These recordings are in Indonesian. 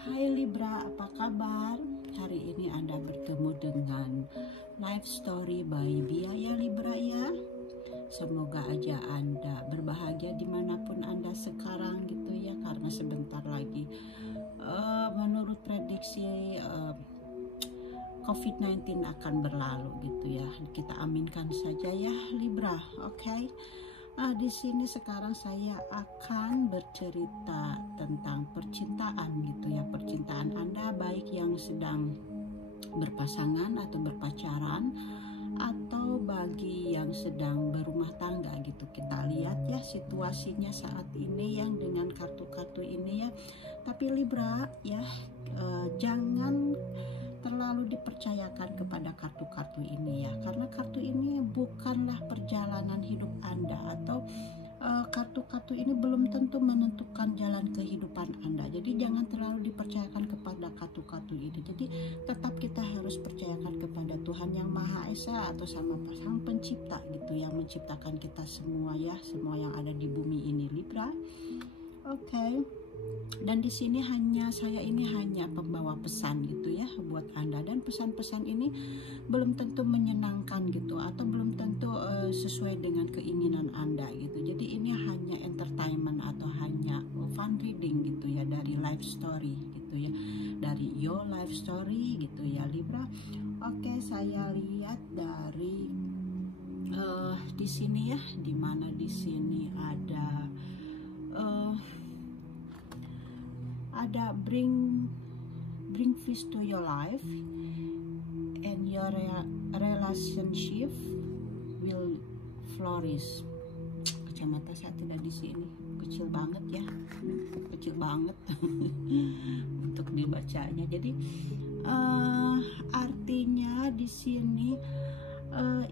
Hai Libra, apa kabar? Hari ini Anda bertemu dengan Life Story by Biaya Libra ya. Semoga aja Anda berbahagia dimanapun Anda sekarang gitu ya, karena sebentar lagi menurut prediksi COVID-19 akan berlalu gitu ya. Kita aminkan saja ya Libra, oke? Di sini sekarang saya akan bercerita tentang percintaan gitu ya. Percintaan Anda baik yang sedang berpasangan atau berpacaran, atau bagi yang sedang berumah tangga gitu. Kita lihat ya situasinya saat ini yang dengan kartu-kartu ini ya. Tapi Libra ya, jangan terlalu dipercayakan kepada kartu-kartu ini ya, karena kartu ini bukanlah perjalanan hidup Anda, atau kartu-kartu ini belum tentu menentukan jalan kehidupan Anda. Jadi jangan terlalu dipercayakan kepada kartu-kartu ini. Jadi tetap kita harus percayakan kepada Tuhan Yang Maha Esa atau sama Sang Pencipta gitu yang menciptakan kita semua ya, semua yang ada di bumi ini Libra. Oke. Dan di sini saya ini hanya pembawa pesan gitu ya buat Anda, dan pesan-pesan ini belum tentu menyenangkan gitu, atau belum tentu sesuai dengan keinginan Anda gitu. Jadi ini hanya entertainment atau hanya fun reading gitu ya, dari life story gitu ya, dari your life story gitu ya Libra. Oke, saya lihat dari di sini ya, dimana di sini ada bring peace to your life and your relationship will flourish. Kacamata saya tidak di sini, kecil banget ya, kecil banget untuk dibacanya. Jadi artinya di sini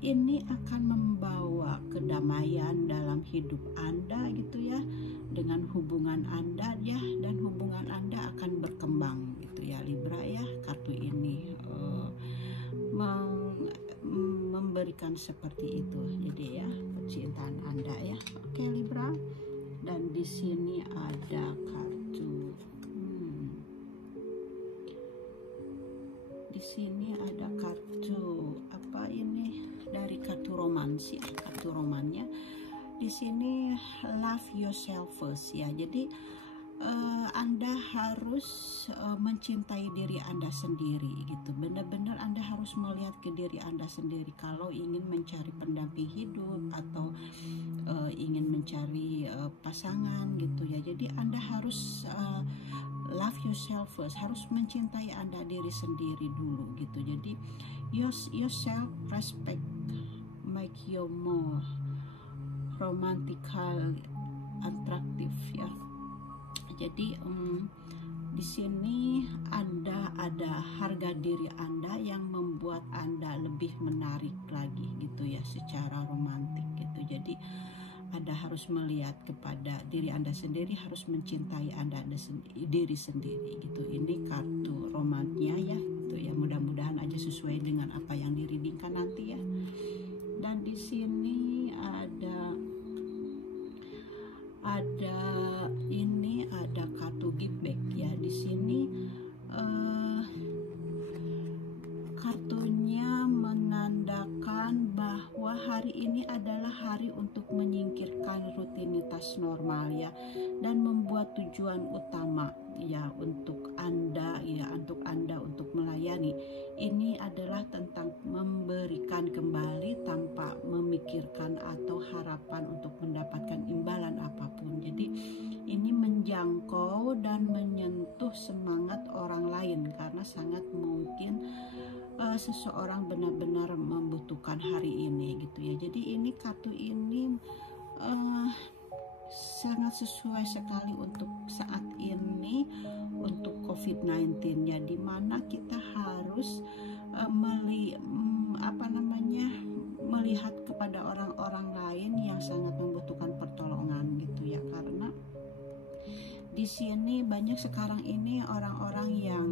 ini akan membawa kedamaian dalam hidup Anda gitu ya, dengan hubungan Anda ya, dan hubungan Anda akan berkembang gitu ya Libra ya. Kartu ini memberikan seperti itu. Jadi ya, percintaan Anda ya. Oke Libra. Dan di sini ada kartu di sini ada kartu apa ini, dari kartu romans ya, kartu romannya di sini love yourself first ya. Jadi Anda harus mencintai diri Anda sendiri gitu. Benar-benar Anda harus melihat ke diri Anda sendiri kalau ingin mencari pendamping hidup atau ingin mencari pasangan gitu ya. Jadi Anda harus love yourself first, harus mencintai Anda diri sendiri dulu gitu. Jadi yourself respect make you more romantical attractive ya. Jadi di sini Anda ada harga diri Anda yang membuat Anda lebih menarik lagi gitu ya secara romantik gitu. Jadi Anda harus melihat kepada diri Anda sendiri, harus mencintai diri sendiri gitu. Ini kartu romannya ya gitu ya. Mudah-mudahan aja sesuai dengan apa yang direadingkan nanti ya. Dan di sini ada kartu give back ya. Di sini kartunya menandakan bahwa hari ini adalah hari untuk menyingkirkan rutinitas normal ya, dan membuat tujuan utama ya untuk Anda ya, untuk melayani. Ini adalah tentang memberikan kembali tanpa memikirkan atau harapan untuk mendapatkan imbalan apapun. Jadi ini menjangkau dan menyentuh semangat orang lain, karena sangat mungkin seseorang benar-benar membutuhkan hari ini gitu ya. Jadi ini kartu ini sangat sesuai sekali untuk saat ini, untuk COVID-19 ya, dimana kita harus melihat kepada orang-orang lain yang sangat membutuhkan pertolongan gitu ya. Karena di sini banyak sekarang ini orang-orang yang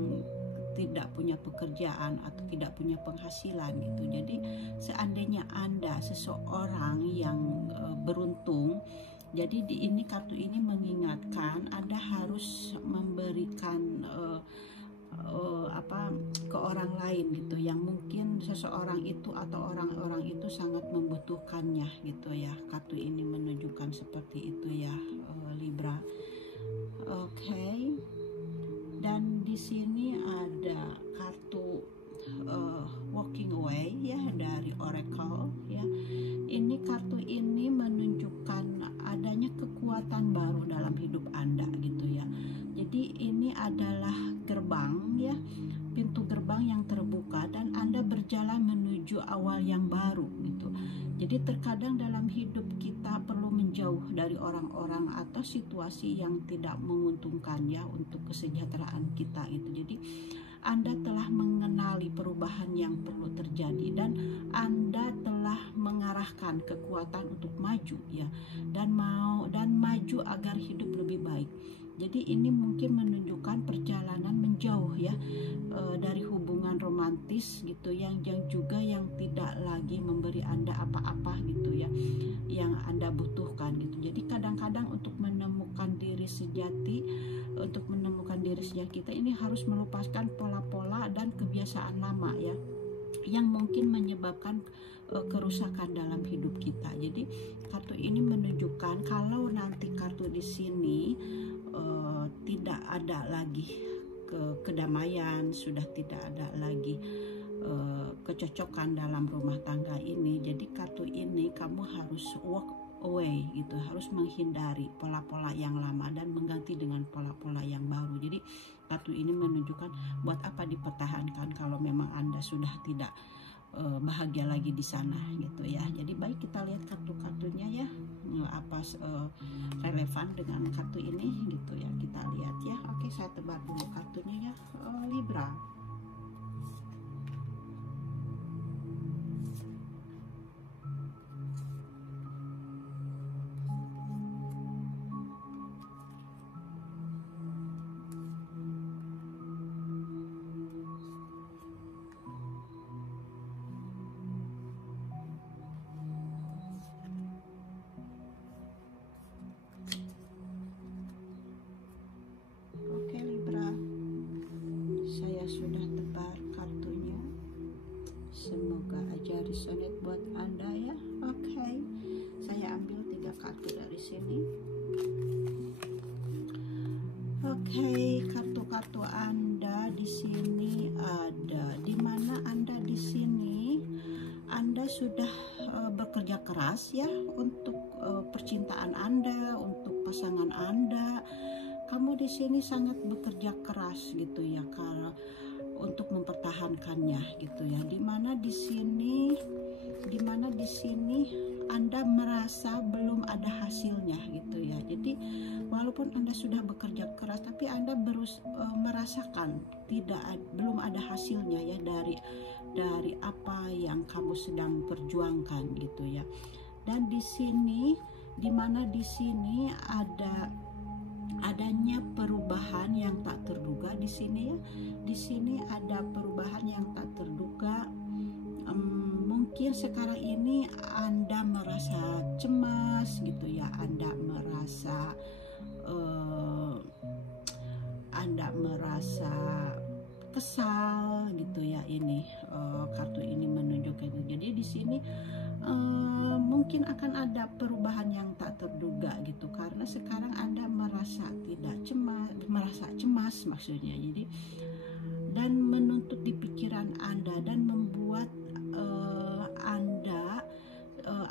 tidak punya pekerjaan atau tidak punya penghasilan gitu. Jadi seandainya Anda seseorang yang beruntung Jadi di ini kartu ini mengingatkan Anda harus memberikan ke orang lain gitu, yang mungkin seseorang itu atau orang-orang itu sangat membutuhkannya gitu ya. Kartu ini menunjukkan seperti itu ya, Libra. Oke. Dan di sini ada kartu walking away ya dari Oracle ya. Ini kartu ini menunjukkan adanya kekuatan baru dalam hidup Anda gitu ya. Jadi ini adalah gerbang ya, pintu gerbang yang terbuka dan Anda berjalan menuju awal yang baru gitu. Jadi terkadang dalam hidup kita perlu menjauh dari orang-orang atau situasi yang tidak menguntungkan ya untuk kesejahteraan kita gitu. Jadi Anda telah mengenali perubahan yang perlu terjadi dan Anda telah mengarahkan kekuatan untuk maju ya, dan maju agar hidup lebih baik. Jadi ini mungkin menunjukkan perjalanan menjauh ya, dari hubungan romantis gitu yang juga yang tidak lagi memberi Anda apa-apa gitu ya, yang Anda butuhkan gitu. Jadi kadang-kadang untuk menemukan diri sejati, kita ini harus melepaskan pola-pola dan kebiasaan lama ya, yang mungkin menyebabkan kerusakan dalam hidup kita. Jadi kartu ini menunjukkan kalau nanti kartu di sini tidak ada lagi kedamaian, sudah tidak ada lagi kecocokan dalam rumah tangga ini. Jadi kartu ini kamu harus walk away gitu, harus menghindari pola-pola yang lama dan mengganti dengan pola-pola yang baru. Jadi kartu ini menunjukkan buat apa dipertahankan kalau memang Anda sudah tidak bahagia lagi di sana gitu ya. Jadi baik, kita lihat kartu-kartunya ya, apa relevan dengan kartu ini gitu ya, kita lihat ya. Oke, saya tebar dulu kartunya ya, Libra. Sudah tebar kartunya, semoga aja resonate buat Anda ya. Oke, saya ambil 3 kartu dari sini. Oke, kartu-kartu Anda di sini ada. Di mana Anda di sini? Anda sudah bekerja keras ya untuk percintaan Anda, untuk pasangan Anda. Kamu di sini sangat bekerja keras gitu ya, kalau untuk mempertahankannya gitu ya. Dimana di sini Anda merasa belum ada hasilnya gitu ya. Jadi walaupun Anda sudah bekerja keras, tapi Anda merasakan belum ada hasilnya ya dari apa yang kamu sedang perjuangkan gitu ya. Dan di sini, dimana di sini adanya perubahan yang tak terduga di sini ya. Di sini ada perubahan yang tak terduga. Mungkin sekarang ini Anda merasa cemas gitu ya, Anda merasa kesal gitu ya. Ini kartu ini menunjukkan itu. Jadi di sini mungkin akan ada perubahan yang tak terduga gitu, karena sekarang Anda merasa cemas maksudnya. Jadi dan menuntut di pikiran Anda dan membuat Anda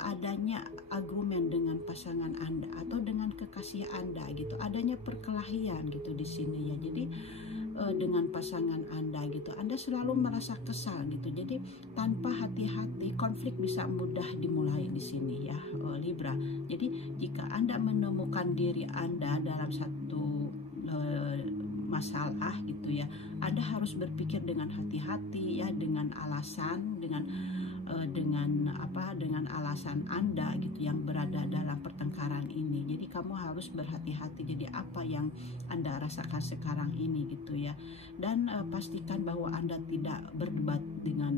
adanya argumen dengan pasangan Anda atau dengan kekasih Anda gitu, adanya perkelahian gitu di sini ya. Jadi dengan pasangan Anda gitu, Anda selalu merasa kesal gitu. Jadi tanpa hati-hati konflik bisa mudah dimulai di sini ya, Libra. Jadi jika Anda menemukan diri Anda dalam satu masalah gitu ya, Anda harus berpikir dengan hati-hati ya, dengan alasan dengan alasan Anda gitu yang berada dalam pertengkaran ini. Jadi kamu harus berhati-hati. Jadi apa yang Anda rasakan sekarang ini gitu ya. Dan pastikan bahwa Anda tidak berdebat dengan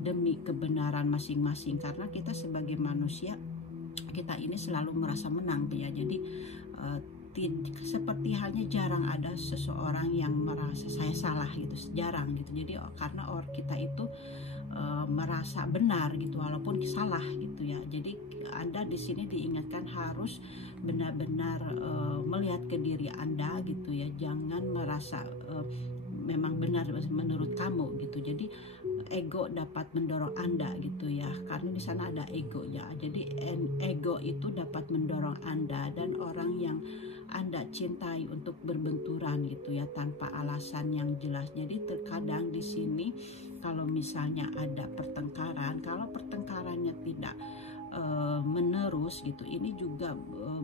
demi kebenaran masing-masing, karena kita sebagai manusia kita ini selalu merasa menang ya. Jadi seperti halnya jarang ada seseorang yang merasa saya salah gitu, jarang gitu. Jadi karena kita itu merasa benar gitu walaupun salah gitu ya. Jadi Anda di sini diingatkan harus benar-benar melihat ke diri Anda gitu ya. Jangan merasa memang benar menurut kamu gitu. Jadi ego dapat mendorong Anda gitu ya, karena di sana ada ego ya. Jadi ego itu dapat mendorong Anda dan orang yang Anda cintai untuk berbenturan gitu ya, tanpa alasan yang jelas. Jadi terkadang di sini kalau misalnya ada pertengkaran, kalau pertengkarannya tidak menerus gitu, ini juga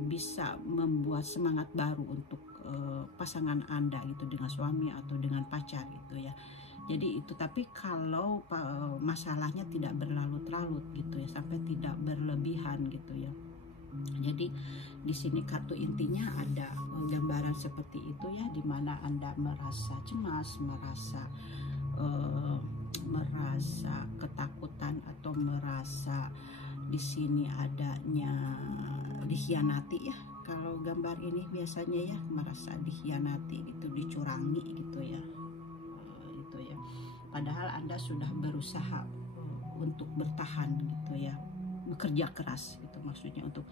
bisa membuat semangat baru untuk pasangan Anda gitu, dengan suami atau dengan pacar gitu ya. Jadi itu, tapi kalau masalahnya tidak berlarut-larut gitu ya, sampai tidak berlebihan gitu ya. Jadi di sini kartu intinya ada gambaran seperti itu ya, dimana Anda merasa cemas, merasa ketakutan, atau merasa di sini adanya dikhianati ya. Kalau gambar ini biasanya ya merasa dikhianati gitu, dicurangi gitu ya. Itu ya. Padahal Anda sudah berusaha untuk bertahan gitu ya, bekerja keras gitu, maksudnya untuk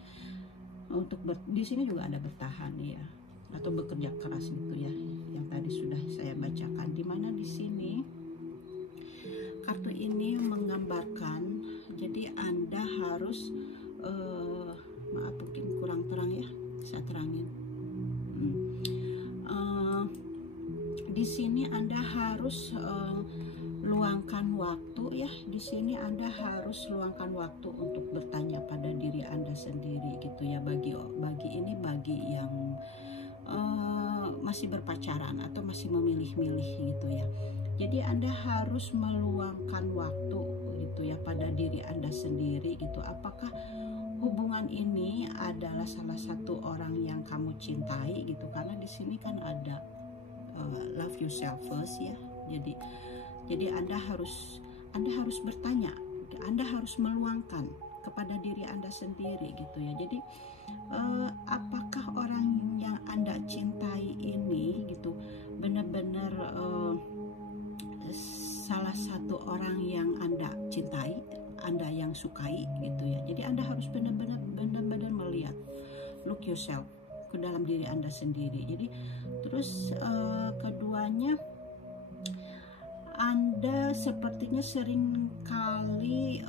di sini juga ada bertahan ya, atau bekerja keras gitu ya, yang tadi sudah saya bacakan. Dimana di sini kartu ini menggambarkan, jadi Anda harus maaf mungkin kurang terang ya, saya terangin. Di sini Anda harus luangkan waktu ya. Di sini Anda harus luangkan waktu untuk bertanya pada diri Anda sendiri gitu ya. Bagi yang masih berpacaran atau masih memilih-milih gitu ya. Jadi Anda harus meluangkan waktu gitu ya pada diri Anda sendiri gitu. Apakah hubungan ini adalah salah satu orang yang kamu cintai gitu? Karena di sini kan ada love yourself first ya. Jadi Anda harus bertanya, Anda harus meluangkan kepada diri Anda sendiri gitu ya. Jadi apakah orang yang Anda cintai ini gitu benar-benar salah satu orang yang Anda cintai, Anda yang sukai gitu ya. Jadi Anda harus benar-benar melihat, look yourself, ke dalam diri Anda sendiri. Jadi terus keduanya, Anda sepertinya seringkali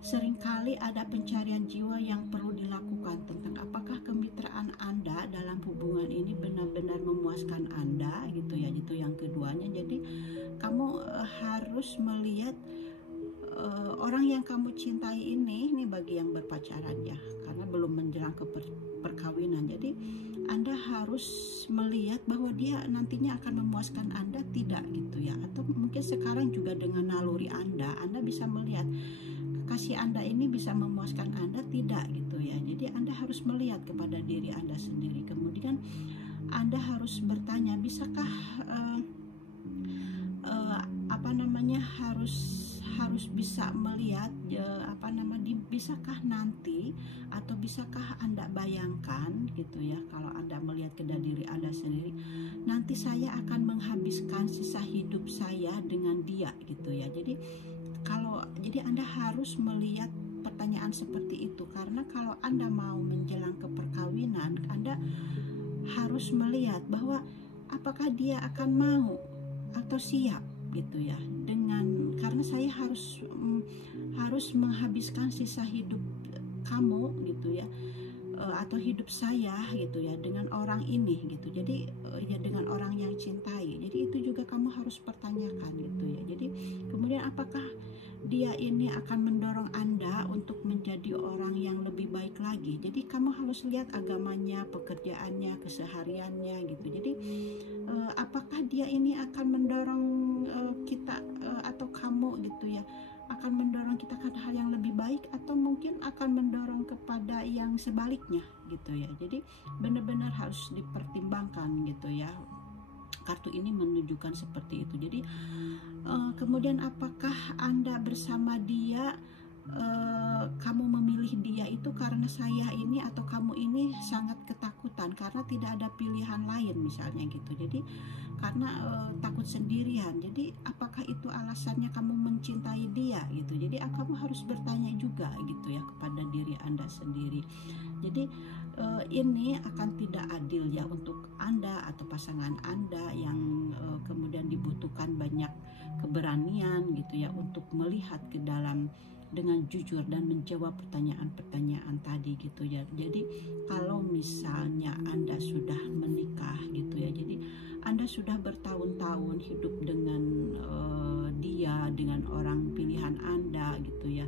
seringkali ada pencarian jiwa yang perlu dilakukan tentang apakah kemitraan Anda dalam hubungan ini benar-benar memuaskan Anda gitu ya. Itu yang keduanya. Jadi kamu harus melihat orang yang kamu cintai ini bagi yang berpacaran ya, karena belum menjelang ke perkawinan. Jadi Anda harus melihat bahwa dia nantinya akan memuaskan Anda tidak gitu ya. Atau mungkin sekarang juga dengan naluri Anda bisa melihat kekasih Anda ini bisa memuaskan Anda tidak gitu ya. Jadi Anda harus melihat kepada diri Anda sendiri. Kemudian Anda harus bertanya, bisakah harus bisa melihat bisakah nanti, atau bisakah Anda bayangkan gitu ya, kalau Anda melihat ke diri Anda sendiri, nanti saya akan menghabiskan sisa hidup saya dengan dia gitu ya. Jadi Anda harus melihat pertanyaan seperti itu, karena kalau Anda mau menjelang ke perkawinan, Anda harus melihat bahwa apakah dia akan mau atau siap gitu ya, karena saya harus menghabiskan sisa hidup kamu gitu ya, atau hidup saya gitu ya, dengan orang ini gitu. Jadi ya dengan orang yang cintai. Jadi itu juga kamu harus pertanyakan gitu ya. Jadi kemudian apakah dia ini akan mendorong Anda untuk menjadi orang yang lebih baik lagi. Jadi kamu harus lihat agamanya, pekerjaannya, kesehariannya gitu. Jadi apakah dia ini akan mendorong kita atau kamu gitu ya, akan mendorong kita ke hal yang lebih baik, atau mungkin akan mendorong kepada yang sebaliknya gitu ya. Jadi benar-benar harus dipertimbangkan gitu ya. Kartu ini menunjukkan seperti itu. Jadi kemudian apakah Anda bersama dia kamu memilih dia itu karena saya ini atau kamu ini sangat ketakutan karena tidak ada pilihan lain misalnya gitu. Jadi karena takut sendirian. Jadi apakah itu alasannya kamu mencintai dia gitu. Jadi kamu harus bertanya juga gitu ya kepada diri Anda sendiri. Jadi ini akan tidak adil ya untuk Anda atau pasangan Anda yang kemudian dibutuhkan banyak keberanian gitu ya untuk melihat ke dalam dengan jujur dan menjawab pertanyaan-pertanyaan tadi gitu ya. Jadi kalau misalnya Anda sudah menikah gitu ya, jadi Anda sudah bertahun-tahun hidup dengan dia, dengan orang pilihan Anda gitu ya.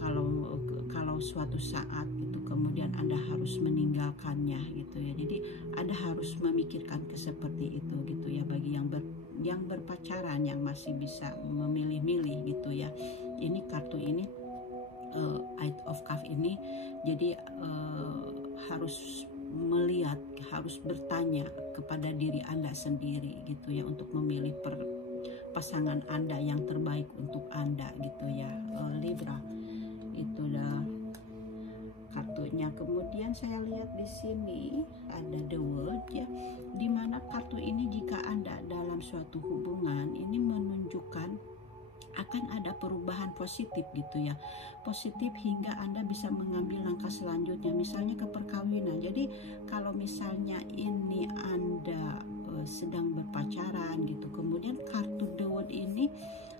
Kalau suatu saat itu kemudian Anda harus meninggalkannya gitu ya. Jadi Anda harus memikirkan seperti itu gitu ya, bagi yang berpacaran, yang masih bisa memilih-milih gitu ya. Ini kartu ini Eight of Cups ini jadi harus melihat, harus bertanya kepada diri Anda sendiri gitu ya untuk memilih pasangan Anda yang terbaik untuk Anda gitu ya. Libra itulah kartunya. Kemudian saya lihat di sini ada The World ya, dimana kartu ini jika Anda dalam suatu hubungan ini menunjukkan akan ada perubahan positif gitu ya, positif hingga Anda bisa mengambil langkah selanjutnya, misalnya ke perkawinan. Jadi kalau misalnya ini Anda sedang berpacaran gitu, kemudian kartu The World ini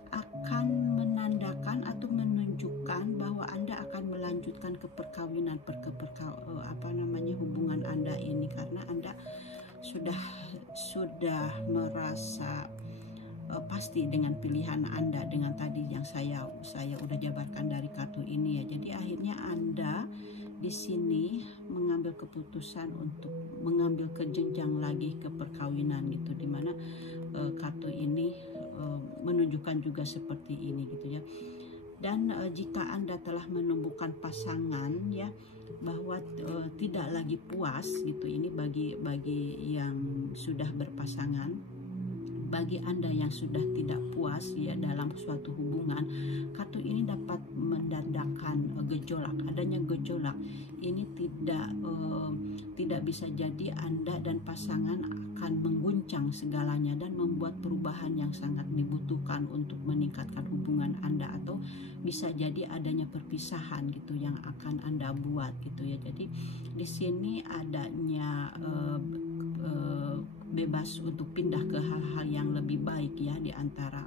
akan menandakan atau menunjukkan bahwa Anda akan melanjutkan ke perkawinan, hubungan Anda ini, karena Anda sudah merasa pasti dengan pilihan Anda, dengan tadi yang saya udah jabarkan dari kartu ini ya. Jadi akhirnya Anda di sini mengambil keputusan untuk mengambil ke jenjang lagi ke perkawinan gitu, dimana kartu ini menunjukkan juga seperti ini gitu ya. Dan jika Anda telah menemukan pasangan ya, bahwa tidak lagi puas gitu, ini bagi yang sudah berpasangan. Bagi Anda yang sudah tidak puas ya dalam suatu hubungan, kartu ini dapat mendandakan gejolak, adanya gejolak. Ini tidak bisa jadi Anda dan pasangan akan mengguncang segalanya dan membuat perubahan yang sangat dibutuhkan untuk meningkatkan hubungan Anda, atau bisa jadi adanya perpisahan gitu yang akan Anda buat gitu ya. Jadi di sini adanya bebas untuk pindah ke hal-hal yang lebih baik ya di antara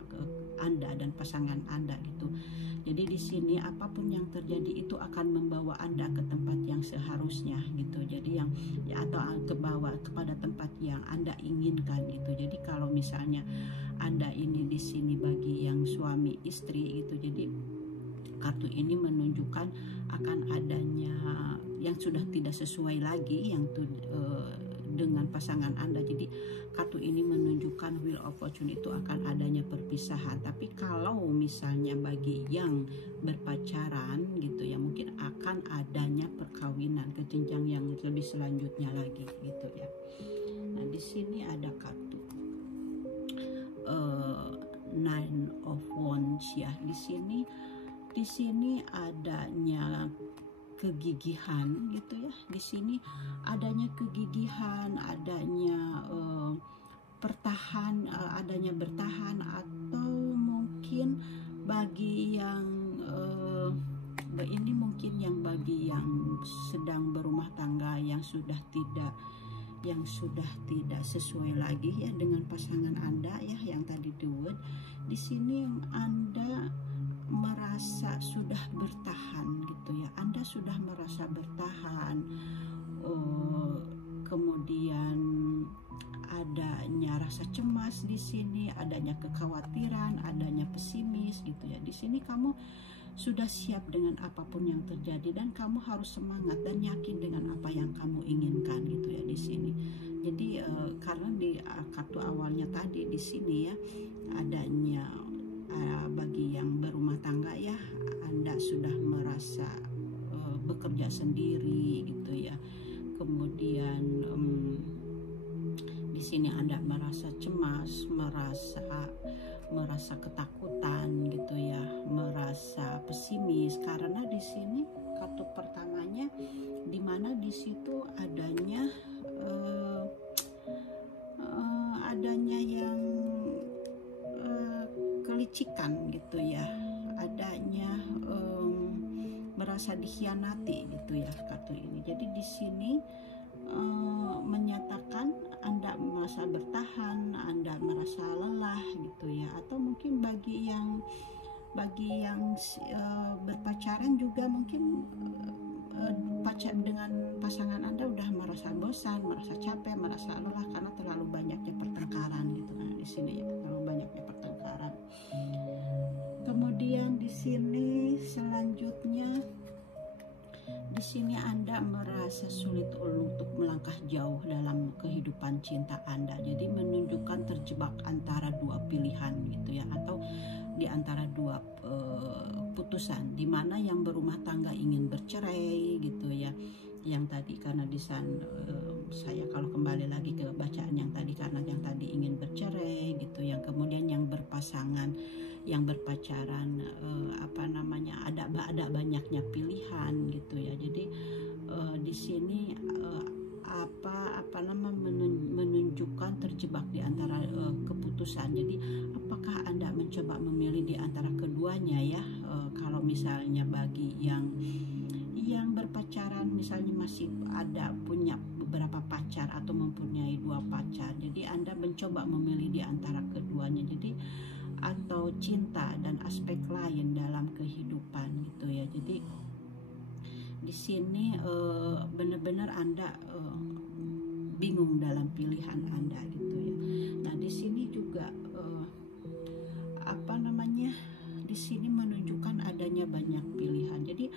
Anda dan pasangan Anda gitu. Jadi di sini apapun yang terjadi itu akan membawa Anda ke tempat yang seharusnya gitu. Jadi yang ya, atau kepada tempat yang Anda inginkan gitu. Jadi kalau misalnya Anda ini di sini bagi yang suami istri gitu. Jadi kartu ini menunjukkan akan adanya yang sudah tidak sesuai lagi yang dengan pasangan Anda. Jadi kartu ini menunjukkan Wheel of Fortune itu akan adanya perpisahan. Tapi kalau misalnya bagi yang berpacaran gitu ya, mungkin akan adanya perkawinan ke jenjang yang lebih selanjutnya lagi gitu ya. Nah di sini ada kartu Nine of Wands ya. Di sini adanya kegigihan gitu ya. Di sini adanya kegigihan, adanya adanya bertahan, atau mungkin bagi yang ini mungkin yang bagi yang sedang berumah tangga yang sudah tidak sesuai lagi ya dengan pasangan Anda ya, yang tadi The World. Di sini Anda merasa sudah bertahan gitu ya, Anda sudah merasa bertahan, kemudian adanya rasa cemas di sini, adanya kekhawatiran, adanya pesimis gitu ya. Di sini kamu sudah siap dengan apapun yang terjadi dan kamu harus semangat dan yakin dengan apa yang kamu inginkan gitu ya di sini. Jadi karena di kartu awalnya tadi di sini ya adanya bagi yang berumah tangga ya, Anda sudah merasa bekerja sendiri gitu ya. Kemudian di sini Anda merasa cemas, merasa merasa ketakutan gitu ya, merasa pesimis, karena di sini kartu pertamanya di mana di situ adanya adanya yang kelicikan gitu ya, adanya merasa dikhianati gitu ya kartu ini. Jadi di sini menyatakan Anda merasa bertahan, Anda merasa lelah gitu ya, atau mungkin bagi yang berpacaran juga mungkin dengan pasangan Anda udah merasa bosan, merasa capek, merasa lelah karena terlalu banyaknya pertengkaran gitu kan di sini ya, terlalu banyaknya pertengkaran. Kemudian di sini selanjutnya di sini Anda merasa sulit untuk melangkah jauh dalam kehidupan cinta Anda. Jadi menunjukkan terjebak antara dua pilihan gitu ya, atau di antara dua putusan, di mana yang berumah tangga ingin bercerai gitu ya. Yang tadi karena di sana saya kalau kembali lagi ke bacaan yang tadi, karena yang tadi ingin bercerai gitu, yang kemudian yang berpasangan, yang berpacaran ada banyaknya pilihan gitu ya. Jadi di sini menunjukkan terjebak di antara keputusan. Jadi apakah Anda mencoba memilih di antara keduanya ya? Kalau misalnya bagi yang berpacaran misalnya masih ada punya beberapa pacar atau mempunyai dua pacar, jadi Anda mencoba memilih di antara keduanya, jadi atau cinta dan aspek lain dalam kehidupan gitu ya. Jadi di sini benar-benar Anda bingung dalam pilihan Anda gitu ya. Nah di sini juga di sini menunjukkan adanya banyak pilihan. Jadi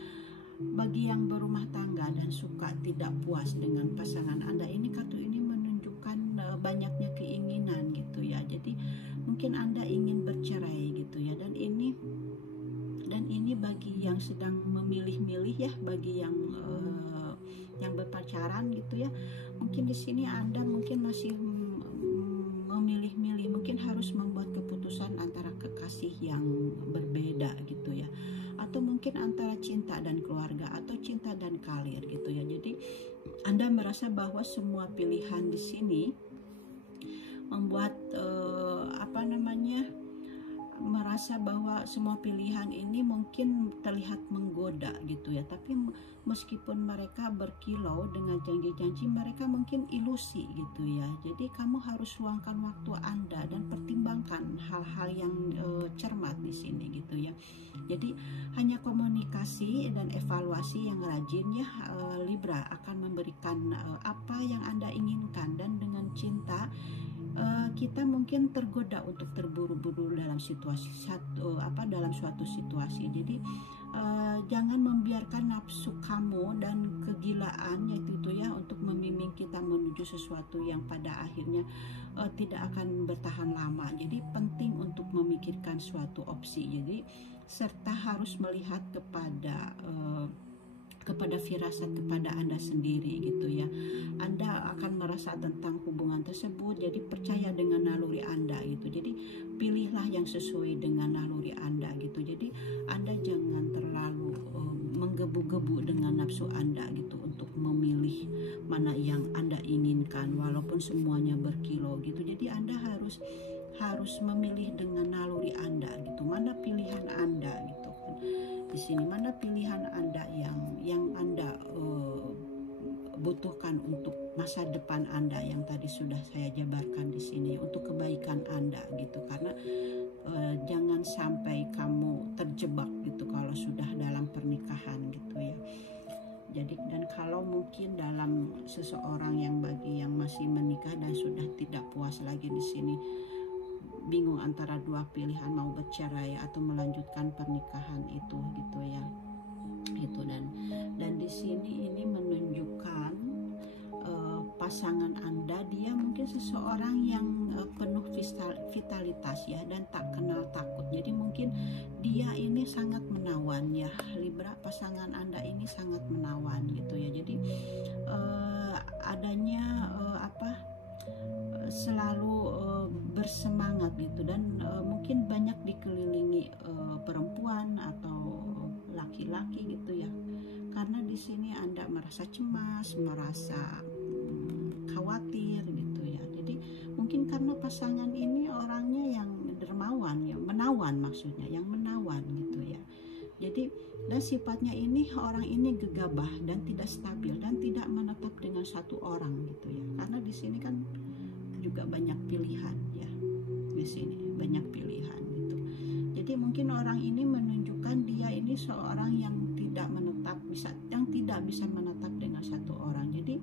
bagi yang berumah tangga dan suka tidak puas dengan pasangan Anda, ini kartu ini menunjukkan banyaknya keinginan gitu ya. Jadi mungkin Anda ingin bercerai gitu ya, dan ini bagi yang sedang memilih-milih ya, bagi yang berpacaran gitu ya, mungkin di sini Anda mungkin masih memilih-milih, mungkin harus membuat keputusan antara kekasih yang berbeda gitu ya, atau mungkin antara cinta dan keluarga atau cinta dan karir gitu ya. Jadi Anda merasa bahwa semua pilihan di sini membuat merasa bahwa semua pilihan ini mungkin terlihat menggoda gitu ya, tapi meskipun mereka berkilau dengan janji-janji, mereka mungkin ilusi gitu ya. Jadi kamu harus luangkan waktu Anda dan pertimbangkan hal-hal yang cermat di sini gitu ya. Jadi hanya komunikasi dan evaluasi yang rajin ya, Libra akan memberikan apa yang Anda inginkan. Dan dengan cinta kita mungkin tergoda untuk terburu-buru dalam dalam suatu situasi. Jadi jangan membiarkan nafsu kamu dan kegilaan yaitu itu ya untuk membimbing kita menuju sesuatu yang pada akhirnya tidak akan bertahan lama. Jadi penting untuk memikirkan suatu opsi. Jadi serta harus melihat kepada firasat kepada Anda sendiri gitu ya. Anda akan merasa tentang hubungan tersebut, jadi percaya dengan naluri Anda gitu. Jadi pilihlah yang sesuai dengan naluri Anda gitu. Jadi Anda jangan terlalu menggebu-gebu dengan nafsu Anda gitu untuk memilih mana yang Anda inginkan walaupun semuanya berkilau gitu. Jadi Anda harus memilih dengan naluri Anda gitu. Mana pilihan Anda gitu kan. Di sini mana pilihan Anda yang Anda butuhkan untuk masa depan Anda yang tadi sudah saya jabarkan di sini untuk kebaikan Anda gitu. Karena jangan sampai kamu terjebak gitu kalau sudah dalam pernikahan gitu ya. Jadi dan kalau mungkin dalam seseorang yang bagi yang masih menikah dan sudah tidak puas lagi di sini, bingung antara dua pilihan mau bercerai atau melanjutkan pernikahan itu gitu ya. Itu dan di sini ini menunjukkan pasangan Anda dia mungkin seseorang yang penuh vitalitas ya dan tak kenal takut. Jadi mungkin dia ini sangat menawan ya, Libra. Pasangan Anda ini sangat menawan gitu ya. Jadi adanya selalu bersemangat gitu, dan mungkin banyak dikelilingi perempuan atau laki-laki gitu ya, karena di sini Anda merasa cemas, merasa khawatir gitu ya. Jadi mungkin karena pasangan ini orangnya yang dermawan, yang menawan, maksudnya yang menawan gitu ya. Jadi dan sifatnya ini, orang ini gegabah dan tidak stabil dan tidak menetap dengan satu orang gitu ya. Karena di sini kan juga banyak pilihan ya. Di sini banyak pilihan gitu. Jadi mungkin orang ini menunjukkan dia ini seorang yang tidak bisa menetap dengan satu orang. Jadi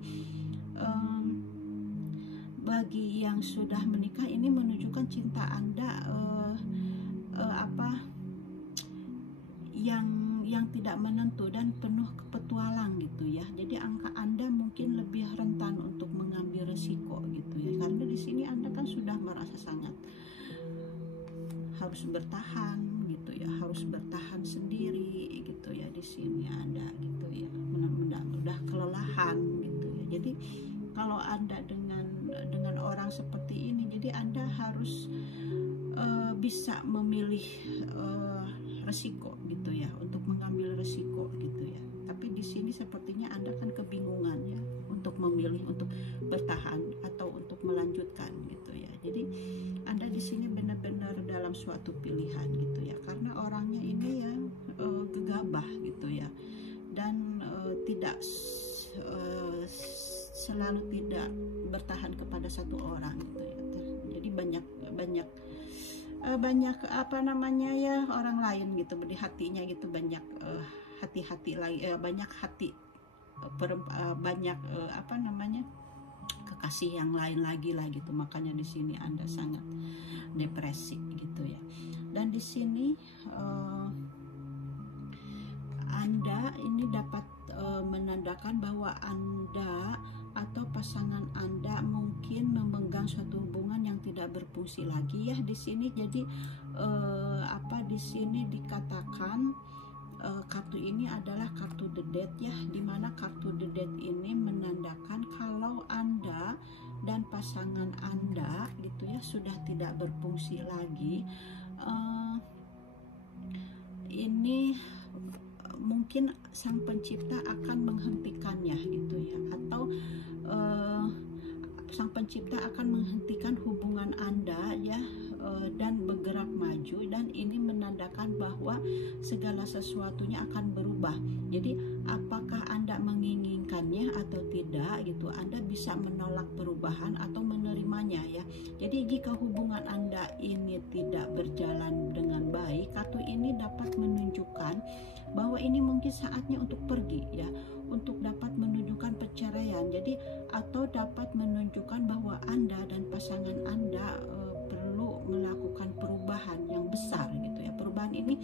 bagi yang sudah menikah ini menunjukkan cinta Anda yang tidak menentu dan penuh petualang gitu ya. Jadi angka Anda mungkin lebih rentan untuk mengambil resiko gitu ya, karena di sini Anda kan sudah merasa sangat harus bertahan gitu ya, harus bertahan sendiri gitu ya. Di sini Anda gitu ya, udah kelelahan gitu ya. Jadi kalau Anda dengan orang seperti ini, jadi Anda harus bisa memilih resiko gitu ya, untuk mengambil resiko gitu ya. Tapi di sini sepertinya Anda kan kebingungan ya, untuk memilih untuk bertahan atau untuk melanjutkan gitu ya. Jadi Anda di sini benar-benar dalam suatu pilihan gitu ya, karena orangnya ini ya gegabah gitu ya, dan tidak selalu tidak bertahan kepada satu orang gitu ya. Jadi banyak apa namanya ya, orang lain gitu di hatinya gitu, banyak hati-hati lagi, banyak hati banyak apa namanya, kekasih yang lain lagi lah gitu. Makanya di sini Anda sangat depresi gitu ya. Dan di sini Anda ini dapat menandakan bahwa Anda atau pasangan Anda mungkin memegang suatu hubungan yang tidak berfungsi lagi ya di sini. Jadi di sini dikatakan kartu ini adalah kartu The Death ya, dimana kartu The Death ini menandakan kalau Anda dan pasangan Anda gitu ya sudah tidak berfungsi lagi. Ini mungkin sang pencipta akan menghentikannya gitu ya, atau sang pencipta akan menghentikan hubungan Anda ya, dan bergerak maju, dan ini menandakan bahwa segala sesuatunya akan berubah. Jadi apakah Anda menginginkannya atau tidak gitu, Anda bisa menolak perubahan atau menerimanya ya. Jadi jika hubungan Anda ini tidak berjalan dengan baik, kartu ini dapat menunjukkan bahwa ini mungkin saatnya untuk pergi ya, untuk dapat menunjukkan perceraian. Jadi atau dapat menunjukkan bahwa Anda dan pasangan Anda perlu melakukan perubahan yang besar gitu ya. Perubahan ini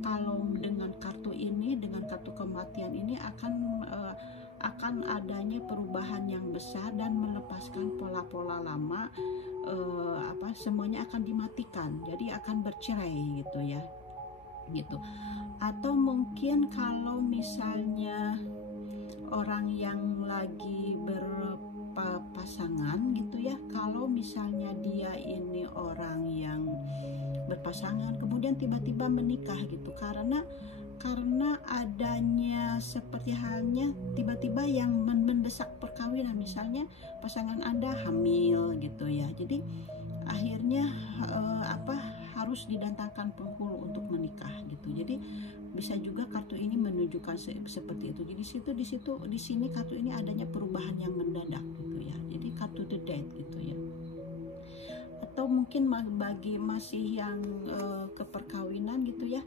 kalau dengan kartu ini, dengan kartu kematian ini akan adanya perubahan yang besar dan melepaskan pola-pola lama, semuanya akan dimatikan. Jadi akan bercerai gitu ya. Gitu. Atau mungkin kalau misalnya orang yang lagi berpasangan gitu ya, kalau misalnya dia ini orang yang berpasangan kemudian tiba-tiba menikah gitu, karena adanya seperti halnya tiba-tiba yang mendesak perkawinan, misalnya pasangan Anda hamil gitu ya. Jadi akhirnya harus didatangkan penghulu untuk menikah gitu. Jadi bisa juga kartu ini menunjukkan seperti itu. Jadi di sini kartu ini adanya perubahan yang mendadak gitu ya. Jadi kartu The Death gitu ya. Atau mungkin bagi masih yang keperkawinan gitu ya,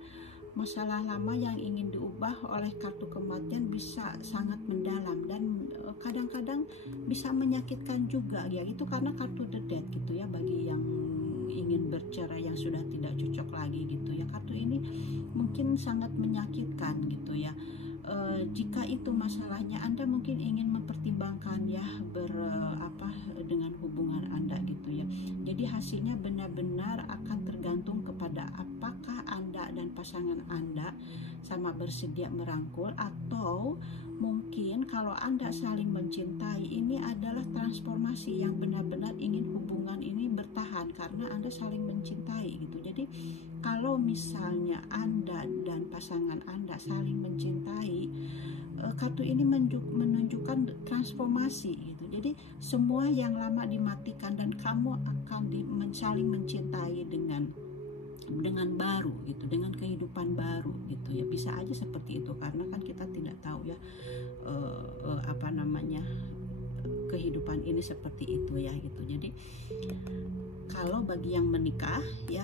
masalah lama yang ingin diubah oleh kartu kematian bisa sangat mendalam dan kadang-kadang bisa menyakitkan juga ya. Itu karena kartu The Death gitu ya, bagi yang ingin bercerai yang sudah tidak cocok lagi gitu ya. Kartu ini mungkin sangat menyakitkan gitu ya. Jika itu masalahnya, Anda mungkin ingin mempertimbangkan ya dengan hubungan Anda gitu ya. Jadi hasilnya benar-benar akan tergantung kepada apakah Anda dan pasangan Anda sama bersedia merangkul, atau mungkin kalau Anda saling mencintai, ini adalah transformasi yang benar-benar ingin hubungan ini bertahan, karena karena Anda saling mencintai gitu. Jadi kalau misalnya Anda dan pasangan Anda saling mencintai, kartu ini menunjukkan transformasi gitu. Jadi semua yang lama dimatikan dan kamu akan saling mencintai dengan baru gitu, dengan kehidupan baru gitu ya. Bisa aja seperti itu karena kan kita tidak tahu ya kehidupan ini seperti itu ya gitu. Jadi kalau bagi yang menikah ya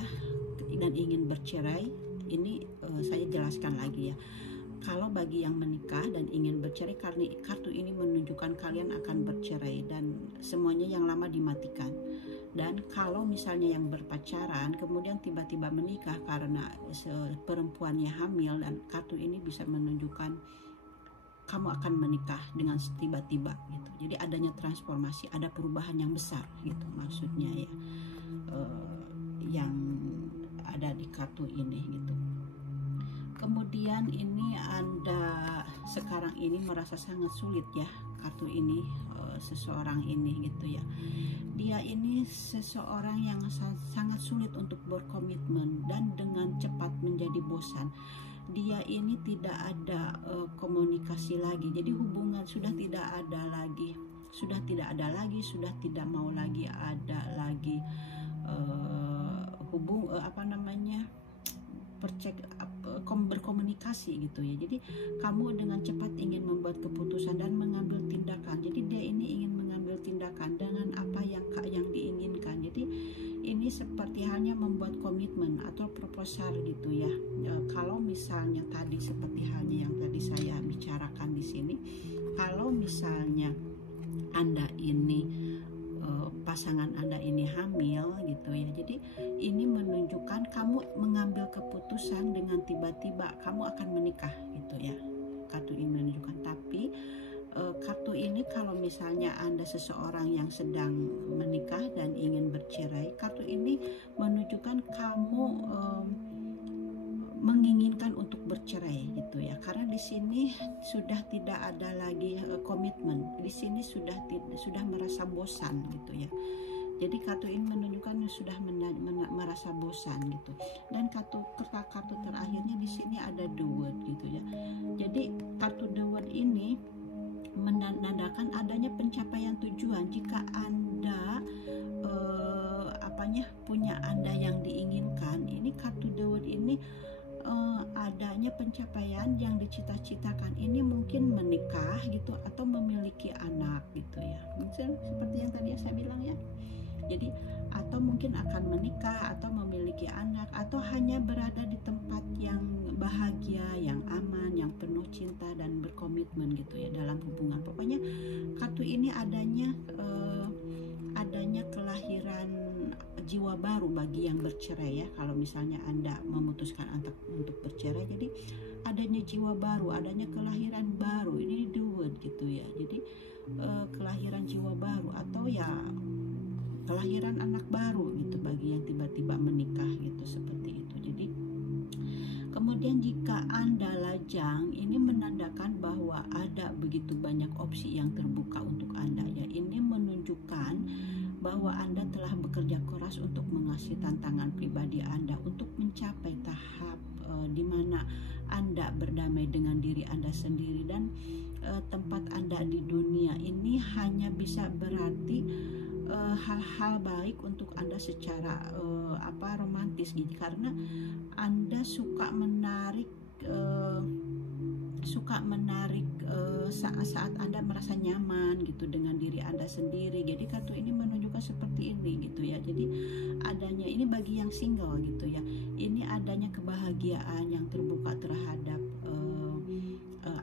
dan ingin bercerai, ini saya jelaskan lagi ya. Kalau bagi yang menikah dan ingin bercerai, karena kartu ini menunjukkan kalian akan bercerai dan semuanya yang lama dimatikan. Dan kalau misalnya yang berpacaran kemudian tiba-tiba menikah karena perempuannya hamil, dan kartu ini bisa menunjukkan kamu akan menikah dengan tiba-tiba gitu. Jadi adanya transformasi, ada perubahan yang besar gitu maksudnya ya, yang ada di kartu ini gitu. Kemudian ini Anda sekarang ini merasa sangat sulit ya, kartu ini seseorang ini gitu ya. Dia ini seseorang yang sangat sulit untuk berkomitmen dan dengan cepat menjadi bosan. Dia ini tidak ada komunikasi lagi. Jadi hubungan sudah tidak ada lagi, sudah tidak mau lagi ada lagi berkomunikasi gitu ya. Jadi kamu dengan cepat ingin membuat keputusan dan mengambil tindakan. Jadi dia ini ingin mengambil tindakan dengan apa yang diinginkan. Jadi ini seperti halnya membuat komitmen atau proposal gitu ya. Kalau misalnya tadi seperti halnya yang tadi saya bicarakan di sini, kalau misalnya Anda ini pasangan Anda ini hamil gitu ya. Jadi ini menunjukkan kamu mengambil keputusan dengan tiba-tiba kamu akan menikah gitu ya. Kartu ini menunjukkan. Tapi kartu ini kalau misalnya Anda seseorang yang sedang menikah dan ingin bercerai, kartu ini menunjukkan kamu menginginkan untuk bercerai gitu ya. Karena di sini sudah tidak ada lagi komitmen. Di sini sudah merasa bosan gitu ya. Jadi kartu ini menunjukkan sudah merasa bosan gitu. Dan kartu terakhirnya di sini ada The World gitu ya. Jadi kartu The World ini menandakan adanya pencapaian tujuan. Jika Anda punya Anda yang diinginkan, ini kartu The World ini adanya pencapaian yang dicita-citakan. Ini mungkin menikah gitu atau memiliki anak gitu ya. Mungkin seperti yang tadi saya bilang ya. Jadi atau mungkin akan menikah atau memiliki anak atau hanya berada di tempat yang bahagia, yang aman, yang penuh cinta dan berkomitmen gitu ya dalam hubungan. Pokoknya kartu ini adanya kelahiran jiwa baru bagi yang bercerai ya. Kalau misalnya Anda memutuskan untuk bercerai, jadi adanya jiwa baru, adanya kelahiran baru. Ini The World gitu ya. Jadi kelahiran jiwa baru atau ya kelahiran anak baru gitu bagi yang tiba-tiba menikah gitu, seperti itu. Jadi kemudian jika Anda lajang, ini menandakan bahwa ada begitu banyak opsi yang terbuka untuk Anda ya. Ini menunjukkan bahwa Anda telah bekerja keras untuk mengasihi tantangan pribadi Anda untuk mencapai tahap di mana Anda berdamai dengan diri Anda sendiri, dan tempat Anda di dunia ini hanya bisa berarti hal-hal baik untuk Anda secara romantis gitu, karena Anda suka menarik saat Anda merasa nyaman gitu dengan diri Anda sendiri. Jadi kartu ini menunjukkan seperti ini gitu ya. Jadi adanya ini bagi yang single gitu ya. Ini adanya kebahagiaan yang terbuka terhadap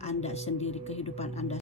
Anda sendiri, kehidupan Anda